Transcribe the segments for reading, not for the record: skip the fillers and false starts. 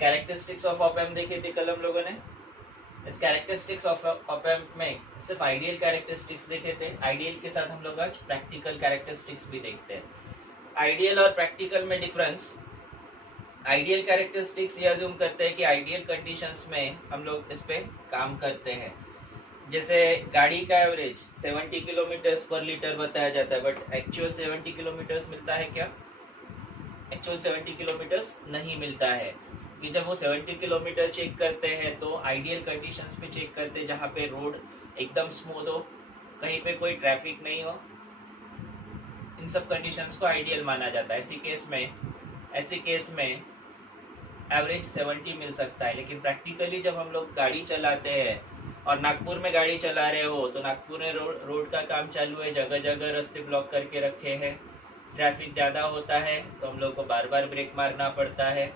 Characteristics of op amp देखे थे कल हम लोगों ने। इस कैरेक्टरिस्टिक्स ऑफ ऑप एम्प में सिर्फ आइडियल कैरेक्टरिस्टिक्स देखे थे। आइडियल के साथ हम लोग आज प्रैक्टिकल कैरेक्टरिस्टिक्स भी देखते हैं। आइडियल और प्रैक्टिकल में डिफरेंस, आइडियल कैरेक्टरिस्टिक्स ये अज्यूम करते हैं कि आइडियल कंडीशंस में हम लोग इस पे काम करते हैं। जैसे गाड़ी का एवरेज 70 किलोमीटर पर लीटर बताया जाता है, बट एक्चुअल 70 किलोमीटर मिलता है क्या? एक्चुअल 70 किलोमीटर नहीं मिलता है। कि जब वो 70 किलोमीटर चेक करते हैं तो आइडियल कंडीशंस पे चेक करते हैं, जहाँ पे रोड एकदम स्मूथ हो, कहीं पे कोई ट्रैफिक नहीं हो, इन सब कंडीशंस को आइडियल माना जाता है। ऐसे केस में एवरेज 70 मिल सकता है। लेकिन प्रैक्टिकली जब हम लोग गाड़ी चलाते हैं और नागपुर में गाड़ी चला रहे हो तो नागपुर में रोड का काम चालू है, जगह जगह रास्ते ब्लॉक करके रखे हैं, ट्रैफिक ज़्यादा होता है तो हम लोग को बार बार ब्रेक मारना पड़ता है।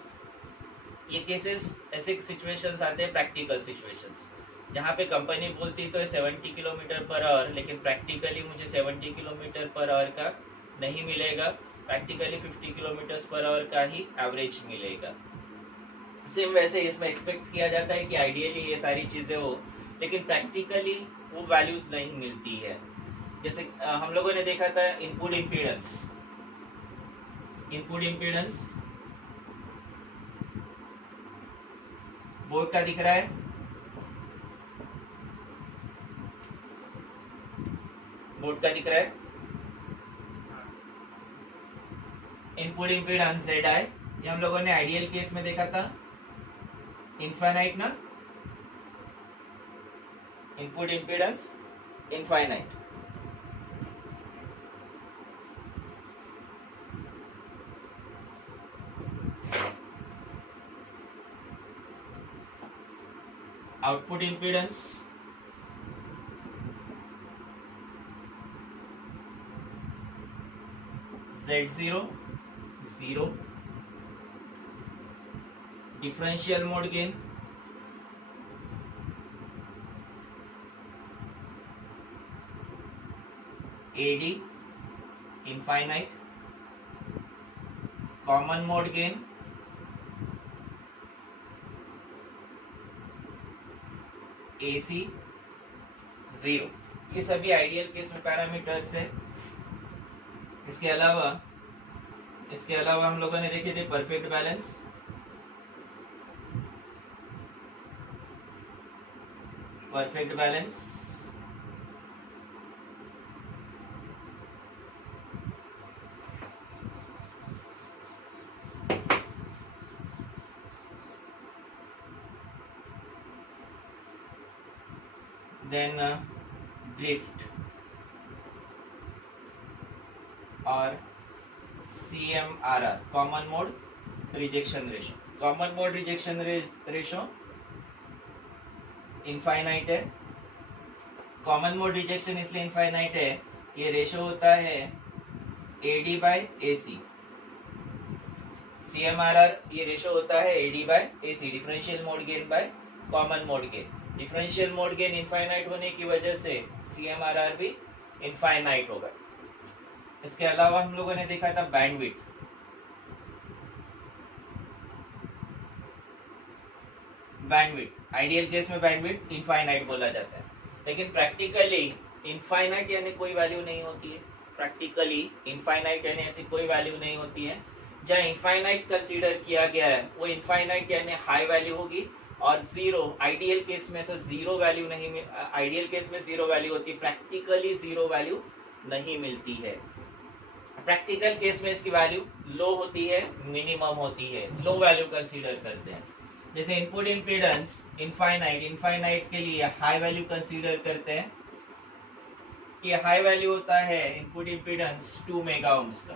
ये केसेस ऐसे सिचुएशंस आते हैं, प्रैक्टिकल सिचुएशंस, जहाँ पे कंपनी बोलती तो 70 किलोमीटर पर आवर, लेकिन प्रैक्टिकली मुझे 70 किलोमीटर पर आवर का नहीं मिलेगा, प्रैक्टिकली 50 किलोमीटर पर आवर का ही एवरेज मिलेगा। सेम वैसे इसमें एक्सपेक्ट किया जाता है कि आइडियली ये सारी चीज़ें हो, लेकिन प्रैक्टिकली वो वैल्यूज नहीं मिलती है। जैसे हम लोगों ने देखा था इनपुट इम्पीडेंस। बोर्ड का दिख रहा है, इनपुट इम्पीडेंस ZI, ये हम लोगों ने आइडियल केस में देखा था इनफाइनाइट ना, input impedance infinite. Output impedance Z0 0, differential mode gain AD infinite, common mode gain AC 0। ये सभी आइडियल केस में पैरामीटर्स है। इसके अलावा हम लोगों ने देखे थे परफेक्ट बैलेंस, देन ड्रिफ्ट और CMRR, common mode rejection ratio infinite है। कॉमन मोड रिजेक्शन इसलिए इनफाइनाइट है, ये रेशो होता है AD/AC। CMRR ये रेशो होता है AD/AC, differential mode gain by common mode gain. Differential mode gain infinite होने की वजह से CMRR भी इनफाइनाइट होगा। इसके अलावा हम लोगों ने देखा था बैंडविड्थ, आइडियल केस में बैंडविड्थ इनफाइनाइट बोला जाता है, लेकिन प्रैक्टिकली इनफाइनाइट यानी कोई वैल्यू नहीं होती है। ऐसी कोई वैल्यू नहीं होती है। जहाँ इनफाइनाइट कंसीडर किया गया है वो इनफाइनाइट यानी हाई वैल्यू होगी, और जीरो आइडियल केस में से जीरो वैल्यू नहीं, आइडियल केस में जीरो वैल्यू होती है, प्रैक्टिकली जीरो वैल्यू नहीं मिलती है। प्रैक्टिकल केस में इसकी वैल्यू लो होती है, मिनिमम होती है, लो वैल्यू कंसीडर करते हैं। जैसे इनपुट इम्पीडेंस इनफाइनाइट के लिए हाई वैल्यू कंसीडर करते हैं। ये हाई वैल्यू होता है इनपुट इम्पीडेंस 2 मेगा ओम्स का।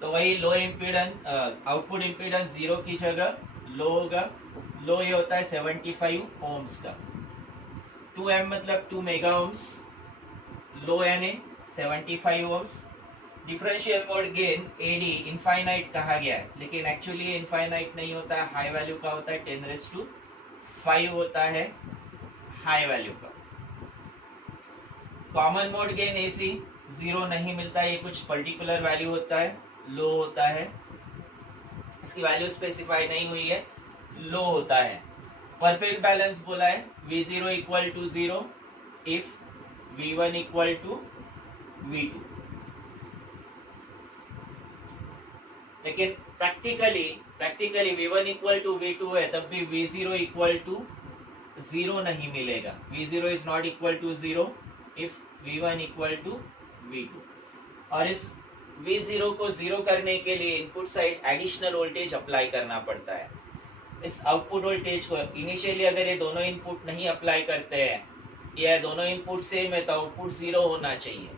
तो वही लो इम्पीडेंस आउटपुट इम्पीडेंस 0 की जगह लो होगा। लो ये होता है 75 ओम्स का। 2M मतलब 2 मेगा ओम्स, लो यानी 75 ohms. Differential mode gain AD infinite कहा गया है, लेकिन एक्चुअली ये इनफाइनाइट नहीं होता है, हाई वैल्यू का होता है, 10⁵ होता है हाई वैल्यू का। कॉमन मोड गेन AC 0 नहीं मिलता, ये कुछ पर्टिकुलर वैल्यू होता है, लो होता है। इसकी वैल्यू स्पेसिफाई नहीं हुई है, लो होता है। परफेक्ट बैलेंस बोला है V0 equal to 0 if V1 equal to V2। लेकिन practically V1 equal to V2 है तब भी V0 इक्वल टू 0 नहीं मिलेगा। V0 is not equal to 0 if V1 equal to V2। और इस V0 को 0 करने के लिए input side additional voltage apply करना पड़ता है। इस आउटपुट वोल्टेज को इनिशियली अगर ये दोनों इनपुट नहीं अप्लाई करते हैं या दोनों इनपुट सेम है तो आउटपुट 0 होना चाहिए।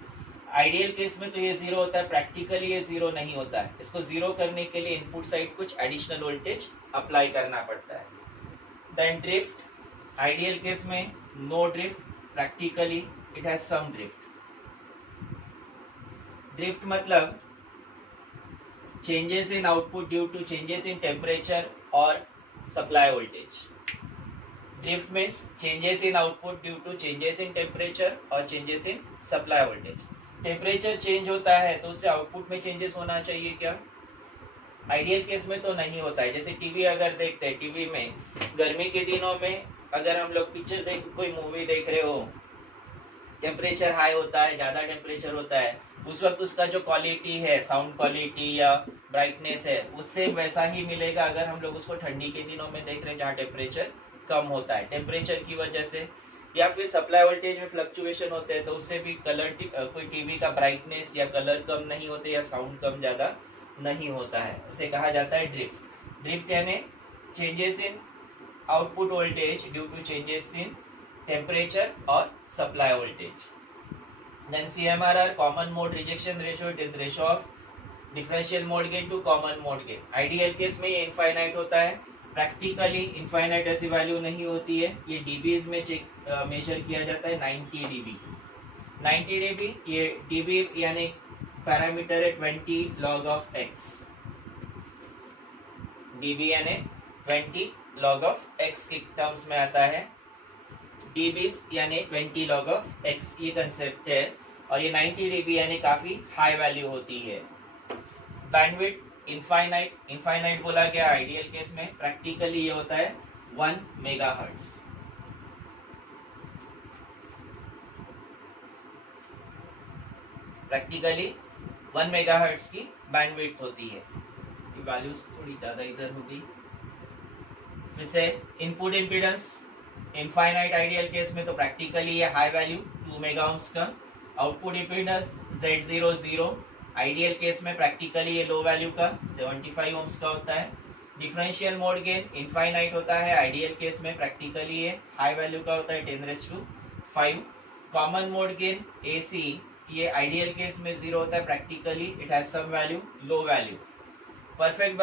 आइडियल केस में तो ये 0 होता है, प्रैक्टिकली ये 0 नहीं होता है। इसको 0 करने के लिए इनपुट साइड कुछ एडिशनल वोल्टेज अप्लाई करना पड़ता है। देन ड्रिफ्ट, आइडियल केस में no drift, practically it has some drift. Drift मतलब changes in output due to changes in temperature और supply voltage. Drift means changes in output due to changes in temperature और changes in supply voltage. Temperature change होता है तो उससे output में changes होना चाहिए क्या? आइडियल केस में तो नहीं होता है। जैसे टीवी अगर देखते हैं, टीवी में गर्मी के दिनों में अगर हम लोग पिक्चर कोई मूवी देख रहे हो, टेम्परेचर हाई होता है, ज़्यादा टेम्परेचर होता है, उस वक्त उसका जो क्वालिटी है, साउंड क्वालिटी या ब्राइटनेस है, उससे वैसा ही मिलेगा अगर हम लोग उसको ठंडी के दिनों में देख रहे हैं जहाँ टेम्परेचर कम होता है। टेम्परेचर की वजह से या फिर सप्लाई वोल्टेज में फ्लक्चुएशन होते हैं तो उससे भी कलर कोई टीवी का ब्राइटनेस या कलर कम नहीं होते या साउंड कम ज़्यादा नहीं होता है, उसे कहा जाता है ड्रिफ्ट। ड्रिफ्ट यानी changes in output voltage due to changes in temperature और supply voltage. Then CMRR, common mode rejection ratio, it is ratio of differential mode gain to common mode gain। Ideal case में ये infinite होता है, practically infinite ऐसी value नहीं होती है। ये डीबीज में मेजर किया जाता है 90 dB। 90 dB, ये dB यानी पैरामीटर है 20 log of x। dB यानी 20 log of x के टर्म्स में आता है। dBs यानी 20 log of x, ये कंसेप्ट है। और ये 90 dB यानी काफी हाई वैल्यू होती है। बैंडविड्थ इनफाइनाइट बोला गया आइडियल केस में, प्रैक्टिकली ये होता है 1 मेगाहर्ट्ज। प्रैक्टिकली 1 मेगाहर्ट्ज की बैंडविड्थ होती है। ये वैल्यूज थोड़ी ज्यादा इधर होगी। फिर से input impedance infinite ideal case में तो प्रैक्टिकली ये हाई वैल्यू 2 मेगा ओम्स का। Output impedance Z00 ideal case में प्रैक्टिकली ये लो वैल्यू का 75 ओम्स का होता है। डिफरेंशियल मोड गेन इनफाइनाइट होता है आइडियल केस में, प्रैक्टिकली ये हाई वैल्यू का होता है 10⁵. कॉमन मोड गेन AC ये आइडियल केस में 0 होता है, practically it has some value, low value. Perfect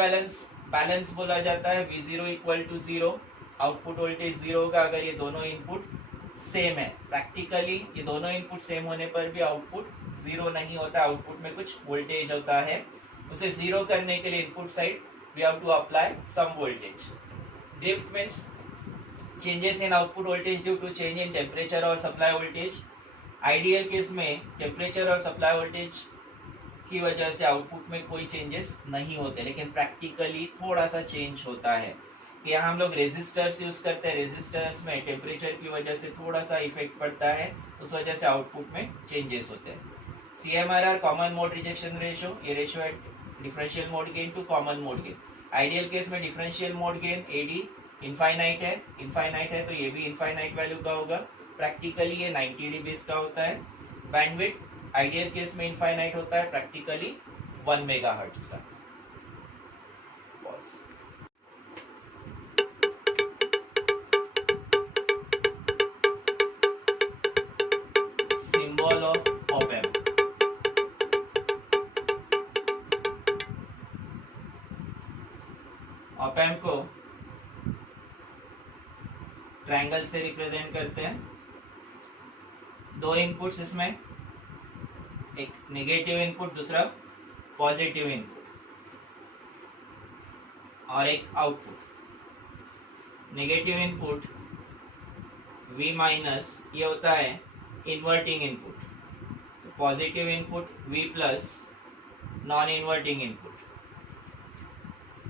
balance बोला जाता है V0 equal to 0, output voltage 0 होगा अगर ये दोनों इनपुट सेम है। प्रैक्टिकली ये दोनों इनपुट सेम होने पर भी आउटपुट 0 नहीं होता, आउटपुट में कुछ वोल्टेज होता है। उसे 0 करने के लिए input side we have to apply some voltage. Drift means changes in output voltage due to change in temperature और सप्लाई वोल्टेज। आइडियल केस में टेम्परेचर और सप्लाई वोल्टेज की वजह से आउटपुट में कोई चेंजेस नहीं होते, लेकिन प्रैक्टिकली थोड़ा सा चेंज होता है। यहाँ हम लोग रेजिस्टर्स यूज करते हैं, रेजिस्टर्स में टेम्परेचर की वजह से थोड़ा सा इफेक्ट पड़ता है, उस वजह से आउटपुट में चेंजेस होते हैं। CMRR common mode rejection ratio, ये रेशियो है differential mode gain to common mode gain. Ideal case में differential mode gain AD infinite है तो ये भी इनफाइनाइट वैल्यू का होगा। प्रैक्टिकली ये 90 dB का होता है। बैंडविड्थ आइडियल केस में इनफाइनाइट होता है, प्रैक्टिकली 1 मेगाहर्ट्ज का। Symbol of op amp. Op amp को ट्रायंगल से रिप्रेजेंट करते हैं। दो इनपुट्स इसमें, एक नेगेटिव इनपुट, दूसरा पॉजिटिव इनपुट, और एक output. Negative input V minus, ये होता है inverting input. Positive input V plus, non inverting input.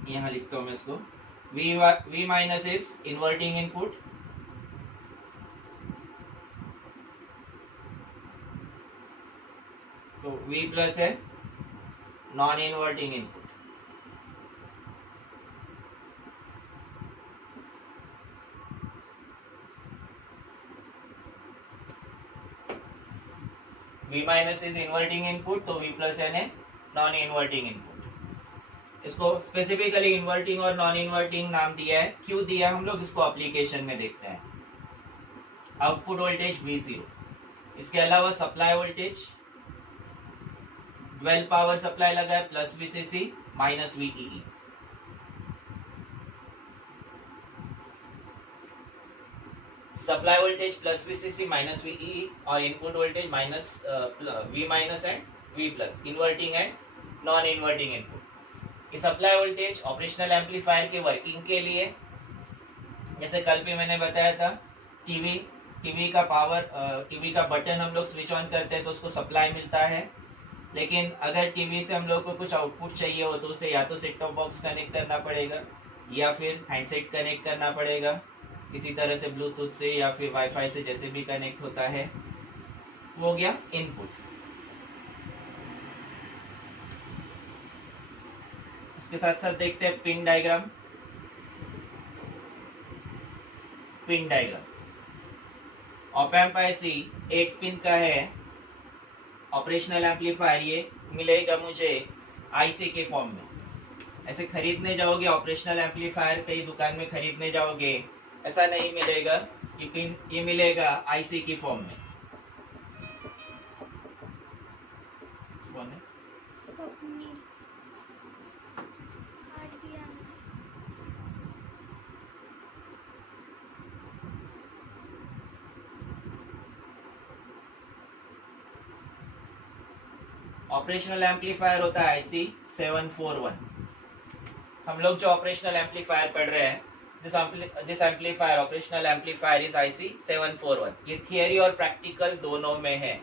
यहाँ लिखता हूँ मैं इसको, V minus is inverting input, तो V प्लस है non inverting input. V minus is inverting input, तो V प्लस यानी नॉन इन्वर्टिंग इनपुट। इसको स्पेसिफिकली इन्वर्टिंग और नॉन इन्वर्टिंग नाम दिया है, क्यों दिया हम लोग इसको एप्लीकेशन में देखते हैं। आउटपुट वोल्टेज V0, इसके अलावा supply voltage, dual power supply लगा है plus VCC minus VEE। Supply voltage plus VCC minus VEE और input voltage minus V minus and V plus, inverting and non inverting input. कि supply voltage operational amplifier के working के लिए, जैसे कल भी मैंने बताया था, टीवी का पावर, टीवी का बटन हम लोग स्विच ऑन करते हैं तो उसको सप्लाई मिलता है, लेकिन अगर टीवी से हम लोग को कुछ आउटपुट चाहिए हो तो उसे या तो सेट टॉप बॉक्स कनेक्ट करना पड़ेगा या फिर हैंडसेट कनेक्ट करना पड़ेगा किसी तरह से, ब्लूटूथ से या फिर वाईफाई से, जैसे भी कनेक्ट होता है। वो हो गया इनपुट। इसके साथ साथ देखते हैं pin diagram. Pin diagram, op amp IC 8 pin का है, ऑपरेशनल एम्पलीफायर ये मिलेगा मुझे आईसी के फॉर्म में। ऐसे खरीदने जाओगे ऑपरेशनल एम्पलीफायर कहीं दुकान में खरीदने जाओगे, ऐसा नहीं मिलेगा कि पिन, ये मिलेगा आईसी की फॉर्म में। कौन है? ऑपरेशनल एम्पलीफायर होता है आईसी 741। हम लोग जो ऑपरेशनल एम्पलीफायर पढ़ रहे हैं, this amplifier, operational amplifier is IC 741। ये थियरी और प्रैक्टिकल दोनों में है।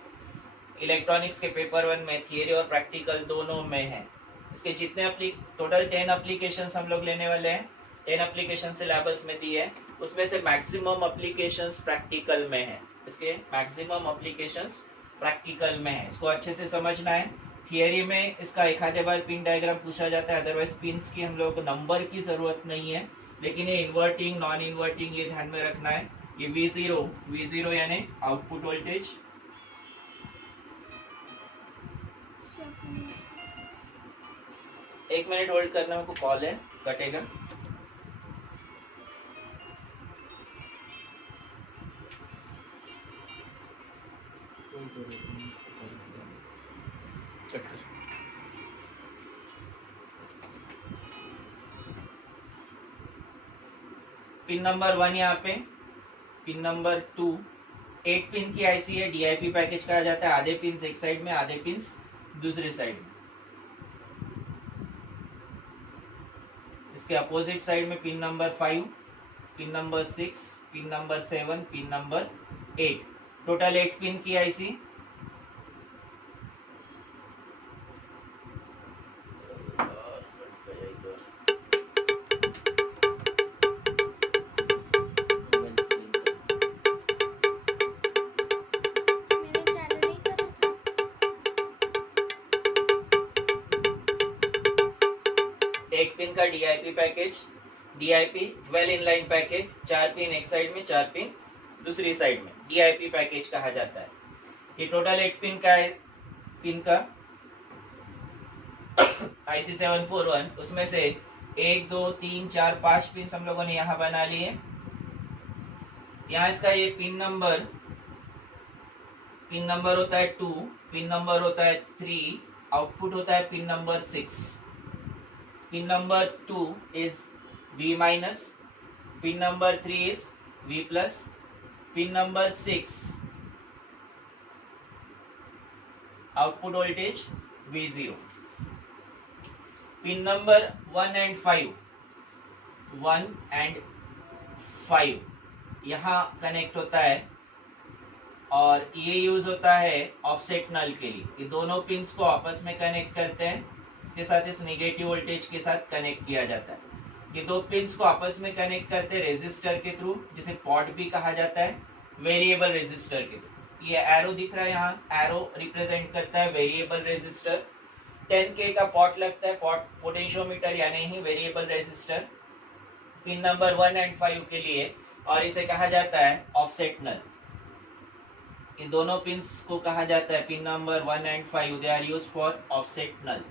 इलेक्ट्रॉनिक्स के पेपर 1 में थियरी और प्रैक्टिकल दोनों में है। इसके जितने टोटल 10 एप्लीकेशंस हम लोग लेने वाले हैं, 10 एप्लीकेशन सिलेबस में दी है, उसमें से मैक्सिमम एप्लीकेशंस प्रैक्टिकल में है। इसके मैक्सिमम एप्लीकेशंस प्रैक्टिकल में है, इसको अच्छे से समझना है। थियरी में इसका एक आधे बार पिन डायग्राम पूछा जाता है, अदरवाइज पिन्स की हम लोग को नंबर की जरूरत नहीं है, लेकिन ये इन्वर्टिंग नॉन इन्वर्टिंग ये ध्यान में रखना है। ये V0 यानी आउटपुट वोल्टेज, एक मिनट होल्ड करना, मेरे को कॉल है, कटेगा। पिन नंबर 1 यहाँ पे, पिन नंबर 2 8 पिन की आईसी है, डीआईपी पैकेज कहा जाता है। आधे पिन एक साइड में, आधे पिन दूसरे साइड में। इसके अपोजिट साइड में pin number 5, pin number 6, pin number 7, pin number 8, total 8 pin की आईसी। एक पिन का DIP package, DIP dual inline package, 4 pin एक साइड में, 4 पिन दूसरी साइड में, डीआईपी पैकेज कहा जाता है। ये टोटल 8 पिन का है, पिन का आईसी 741। उसमें से 1 2 3 4 5 पिन हम लोगों ने यहाँ बना लिए। यहाँ इसका ये पिन नंबर होता है 2, पिन नंबर होता है 3, आउटपुट होता है pin number 6। Pin number 2 is V minus, pin number 3 is V plus, pin number 6 output voltage V0। Pin number 1 and 5 यहाँ कनेक्ट होता है, और ये यूज होता है ऑफसेट नल के लिए। ये दोनों पिन्स को आपस में कनेक्ट करते हैं इसके साथ इस नेगेटिव वोल्टेज के साथ कनेक्ट किया जाता है। ये दो पिंस को आपस में कनेक्ट करते हैं रेजिस्टर के थ्रू, जिसे पॉट भी कहा जाता है, वेरिएबल रेजिस्टर के थ्रू। ये एरो दिख रहा है यहाँ, एरो रिप्रेजेंट करता है वेरिएबल रेजिस्टर। 10K का पॉट लगता है, पॉट पोटेंशियोमीटर यानी ही variable resistor, pin number 1 and 5 के लिए, और इसे कहा जाता है ऑफसेट नल। इन दोनों पिंस को कहा जाता है pin number 1 and 5, they are used for offset null.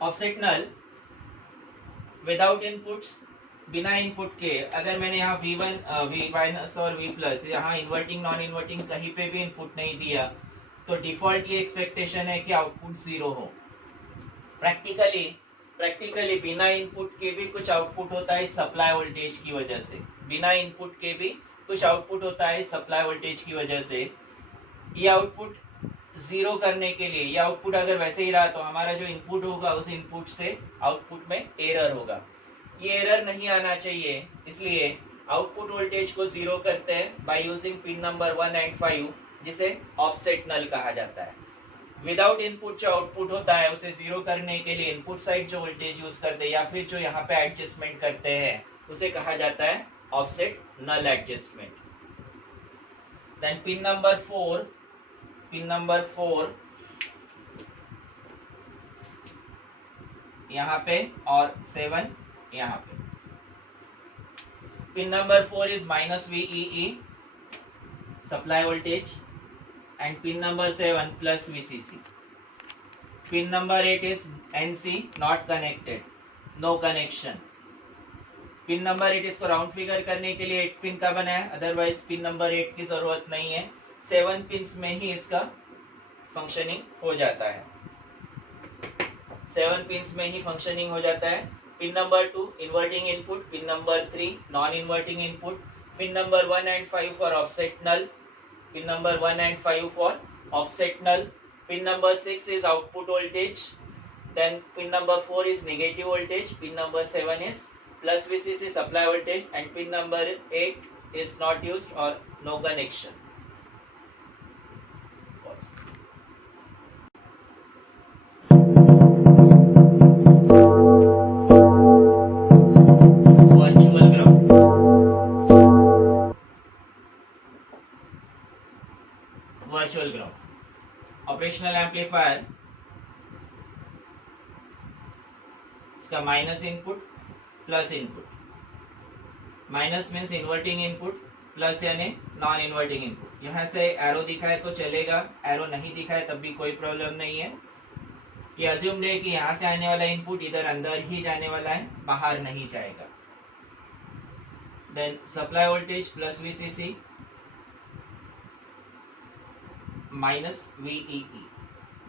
Offset null without inputs, बिना इनपुट के, अगर मैंने यहाँ V1 V- और V+, यहाँ इन्वर्टिंग नॉन इन्वर्टिंग कहीं पे भी इनपुट नहीं दिया, तो डिफॉल्ट ये एक्सपेक्टेशन है कि आउटपुट 0 हो। प्रैक्टिकली बिना इनपुट के भी कुछ आउटपुट होता है सप्लाई वोल्टेज की वजह से, बिना इनपुट के भी कुछ आउटपुट होता है सप्लाई वोल्टेज की वजह से। ये आउटपुट 0 करने के लिए, ये आउटपुट अगर वैसे ही रहा तो हमारा जो इनपुट होगा उस इनपुट से आउटपुट में एरर होगा। ये एरर नहीं आना चाहिए, इसलिए आउटपुट वोल्टेज को 0 करते हैं by using pin number 1 and 5, जिसे ऑफसेट नल कहा जाता है। विदाउट इनपुट जो आउटपुट होता है उसे 0 करने के लिए इनपुट साइड जो वोल्टेज यूज करते हैं या फिर जो यहाँ पे एडजस्टमेंट करते हैं उसे कहा जाता है offset null adjustment. Then pin number 4 यहाँ पे और 7 यहाँ पे। Pin number 4 is -VEE supply voltage and pin number 7 plus VCC. Pin number 8 is NC not connected, no connection. Pin number 8 इसको राउंड फिगर करने के लिए 8 पिन का बना है, अदरवाइज पिन नंबर 8 की जरूरत नहीं है। 7 पिंस में ही इसका फंक्शनिंग हो जाता है, 7 पिंस में ही फंक्शनिंग हो जाता है। Pin number 2 inverting input, pin number 3 non inverting input, pin number 1 and 5 for offset null, pin number 1 and 5 for offset null, pin number 6 is output voltage, then pin number 4 is negative voltage, pin number 7 is plus VCC supply voltage, and pin number 8 is not used or no connection. Virtual ground. Virtual ground operational amplifier, इसका minus input plus input, minus means inverting input, plus यानी non inverting input. यहाँ से arrow दिखा है तो चलेगा, arrow नहीं दिखा है तब भी कोई प्रॉब्लम नहीं है। ये अज्यूम्ड है कि यहाँ से आने वाला इनपुट इधर अंदर ही जाने वाला है, बाहर नहीं जाएगा। Then supply voltage plus VCC minus VEE।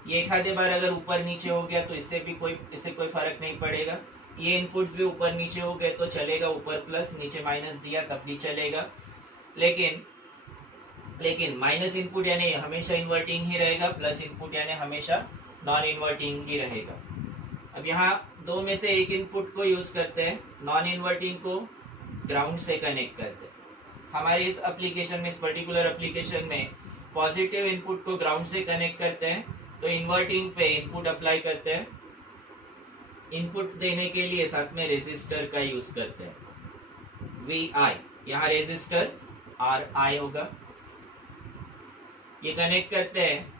ये एक आधे बार अगर ऊपर नीचे हो गया तो इससे कोई फर्क नहीं पड़ेगा। ये इनपुट्स भी ऊपर नीचे हो गए तो चलेगा, ऊपर प्लस नीचे माइनस दिया तब भी चलेगा। लेकिन माइनस इनपुट यानी हमेशा इन्वर्टिंग ही रहेगा, प्लस इनपुट यानी हमेशा नॉन इन्वर्टिंग ही रहेगा। अब यहाँ दो में से एक इनपुट को यूज करते हैं, नॉन इन्वर्टिंग को ग्राउंड से कनेक्ट करते हैं। हमारे इस एप्लीकेशन में, इस पर्टिकुलर एप्लीकेशन में पॉजिटिव इनपुट को ग्राउंड से कनेक्ट करते हैं, तो इन्वर्टिंग पे इनपुट अप्लाई करते हैं। इनपुट देने के लिए साथ में रेजिस्टर का यूज करते हैं, VI, यहाँ रेजिस्टर RI होगा। ये कनेक्ट करते हैं,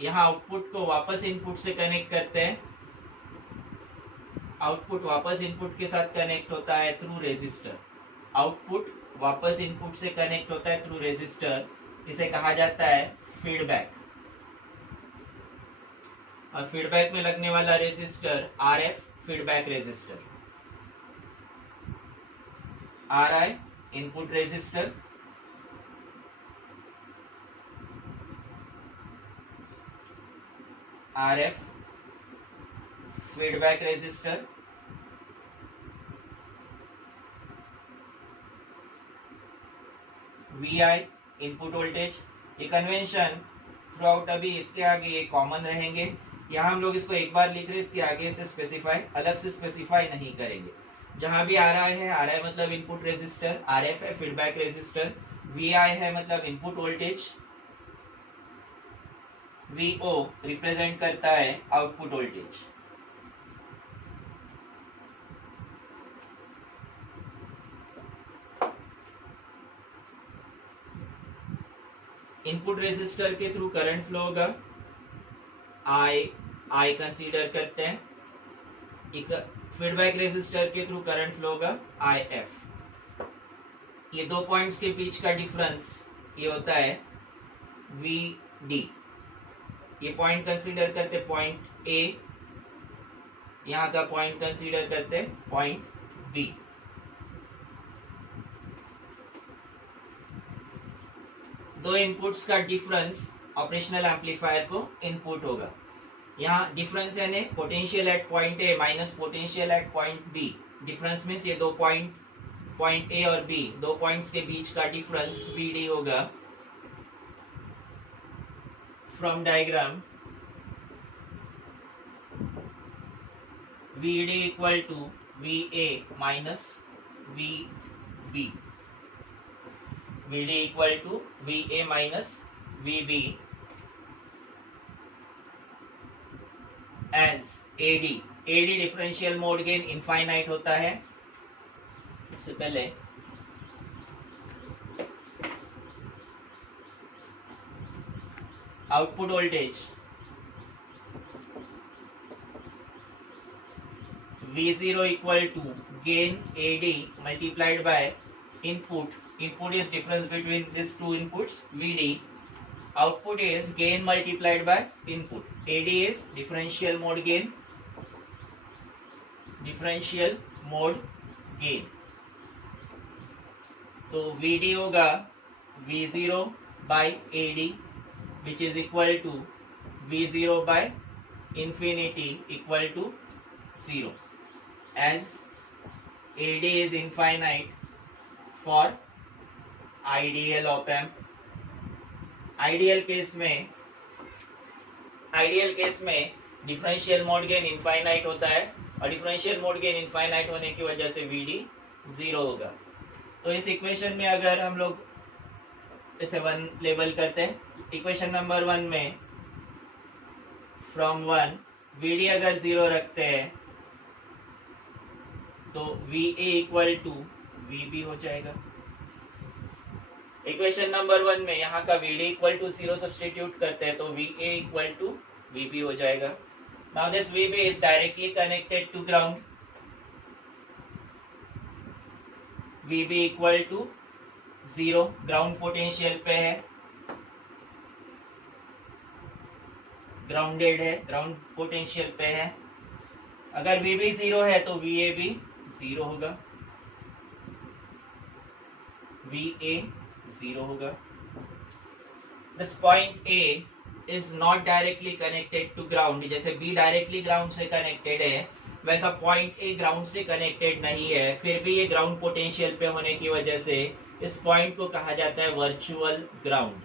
यहाँ आउटपुट को वापस इनपुट से कनेक्ट करते हैं, आउटपुट वापस इनपुट के साथ कनेक्ट होता है थ्रू रेजिस्टर, आउटपुट वापस इनपुट से कनेक्ट होता है थ्रू रेजिस्टर। इसे कहा जाता है फीडबैक, और फीडबैक में लगने वाला resistor RF feedback resistor, RI input resistor, RF feedback resistor, VI input voltage. ये कन्वेंशन थ्रू आउट अभी इसके आगे ये कॉमन रहेंगे। यहाँ हम लोग इसको एक बार लिख रहे हैं, इसके आगे से अलग से स्पेसिफाई नहीं करेंगे। जहां भी RI है, RI मतलब इनपुट रेजिस्टर, RF है फीडबैक रेजिस्टर, VI है मतलब इनपुट वोल्टेज, VO रिप्रेजेंट करता है आउटपुट वोल्टेज। इनपुट रेजिस्टर के थ्रू करंट फ्लो होगा, I कंसीडर करते हैं। फीडबैक रेजिस्टर के थ्रू करंट फ्लो होगा IF। ये दो पॉइंट्स के बीच का डिफरेंस ये होता है VD। ये पॉइंट कंसीडर करते पॉइंट A, यहाँ का पॉइंट कंसीडर करते पॉइंट B। दो इनपुट्स का डिफरेंस ऑपरेशनल एम्पलीफायर को इनपुट होगा। यहाँ डिफरेंस यानी potential at point A minus potential at point B. Difference means ये दो पॉइंट ए और बी, दो पॉइंट्स के बीच का डिफरेंस VD होगा। From diagram VD equal to VA minus VB। VD equal to VA minus VB as AD। AD differential mode gain infinite होता है। इससे पहले output voltage V0 equal to gain AD multiplied by input. Input is difference between these two inputs VD. Output is gain multiplied by input. AD is differential mode gain. Differential mode gain. तो VD होगा V0 by AD which is equal to V0 by infinity equal to 0 as AD is infinite for ideal op amp. Ideal case में differential mode gain infinite होता है और differential mode gain infinite होने की वजह से VD 0 होगा। तो इस इक्वेशन में अगर हम लोग इसे 1 लेबल करते हैं, इक्वेशन नंबर 1 में फ्रॉम 1 VD अगर 0 रखते हैं तो VA इक्वल टू VB हो जाएगा। इक्वेशन नंबर 1 में यहाँ का VD इक्वल टू 0 सब्सटीट्यूट करते हैं तो VA इक्वल टू VB हो जाएगा। Now this VB is directly connected to ground. VB equal to 0 ground potential पे है, ग्राउंडेड है, ग्राउंड पोटेंशियल पे है। अगर VB 0 है तो VA भी 0 होगा, VA 0 होगा। This point A is not directly connected to ground. जैसे B डायरेक्टली ग्राउंड से कनेक्टेड है वैसा पॉइंट A ग्राउंड से कनेक्टेड नहीं है, फिर भी ये ग्राउंड पोटेंशियल पे होने की वजह से इस पॉइंट को कहा जाता है virtual ground.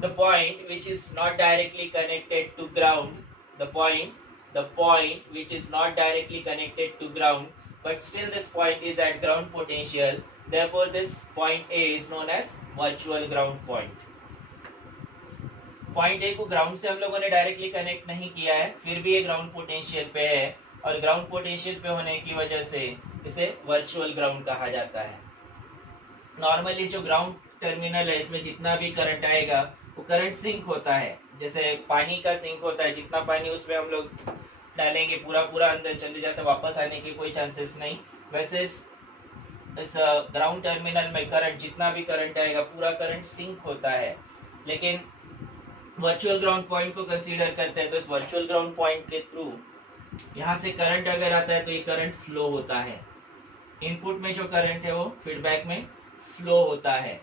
The point which is not directly connected to ground, the point which is not directly connected to ground but still this point is at ground potential, therefore this point A is known as virtual ground point. Point A को ground से हम लोगों ने directly connect नहीं किया है, फिर भी ये ग्राउंड पोटेंशियल पे है और ग्राउंड पोटेंशियल पे होने की वजह से इसे वर्चुअल ग्राउंड कहा जाता है। नॉर्मली जो ग्राउंड टर्मिनल है इसमें जितना भी करंट आएगा वो करंट सिंक होता है, जैसे पानी का सिंक होता है, जितना पानी उसमें हम लोग डालेंगे पूरा पूरा अंदर चले जाता है, वापस आने के कोई चांसेस नहीं। वैसे इस ग्राउंड टर्मिनल में करंट जितना भी करंट आएगा पूरा करंट सिंक होता है। लेकिन वर्चुअल ग्राउंड पॉइंट को कंसीडर करते हैं तो इस वर्चुअल ग्राउंड पॉइंट के थ्रू यहाँ से करंट अगर आता है तो ये करंट फ्लो होता है। इनपुट में जो करंट है वो फीडबैक में फ्लो होता है।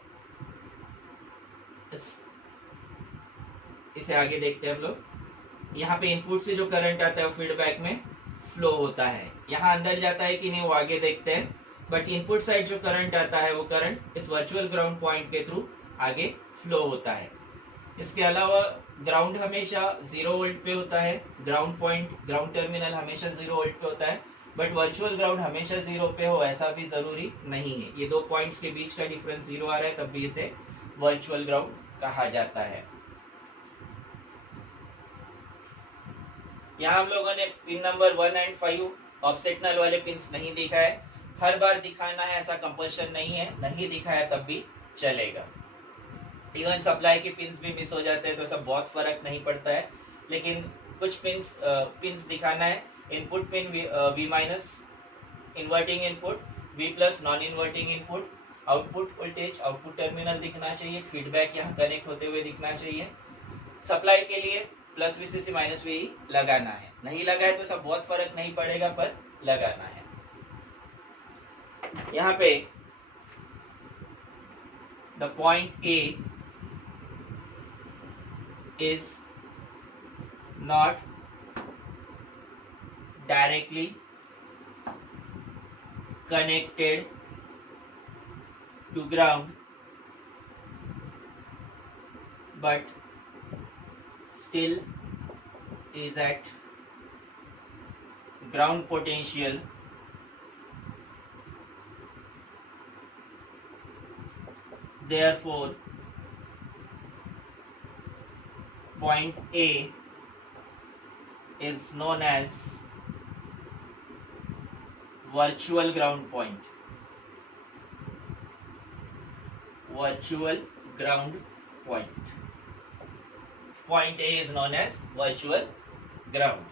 इसे आगे देखते हैं हम लोग। यहाँ पे इनपुट से जो करंट आता है वो फीडबैक में फ्लो होता है। यहाँ अंदर जाता है कि नहीं वो आगे देखते हैं, बट इनपुट साइड जो करंट आता है वो करंट इस वर्चुअल ग्राउंड पॉइंट के थ्रू आगे फ्लो होता है। इसके अलावा ग्राउंड हमेशा 0 वोल्ट पे होता है, ग्राउंड टर्मिनल हमेशा 0 वोल्ट पे होता है, बट वर्चुअल ग्राउंड हमेशा 0 पे हो ऐसा भी जरूरी नहीं है। ये दो पॉइंट्स के बीच का डिफरेंस 0 आ रहा है तब भी इसे वर्चुअल ग्राउंड कहा जाता है। यहाँ हम लोगों ने pin number 1 and 5 offset null वाले पिंस नहीं दिखाए। हर बार दिखाना है ऐसा कंपल्शन नहीं है, नहीं दिखाया तब भी चलेगा। इवन सप्लाई की पिंस भी मिस हो जाते हैं तो सब बहुत फर्क नहीं पड़ता है, लेकिन कुछ पिंस दिखाना है। Input pin V minus inverting input, V plus non inverting input, output voltage output terminal दिखना चाहिए, फीडबैक यहाँ कनेक्ट होते हुए दिखना चाहिए। सप्लाई के लिए प्लस VCC माइनस VE लगाना है, नहीं लगाए तो सब बहुत फर्क नहीं पड़ेगा पर लगाना है। यहाँ पे the point A is not directly connected to ground but still is at ground potential therefore point A is known as virtual ground point. Virtual ground point. Point A is known as virtual ground.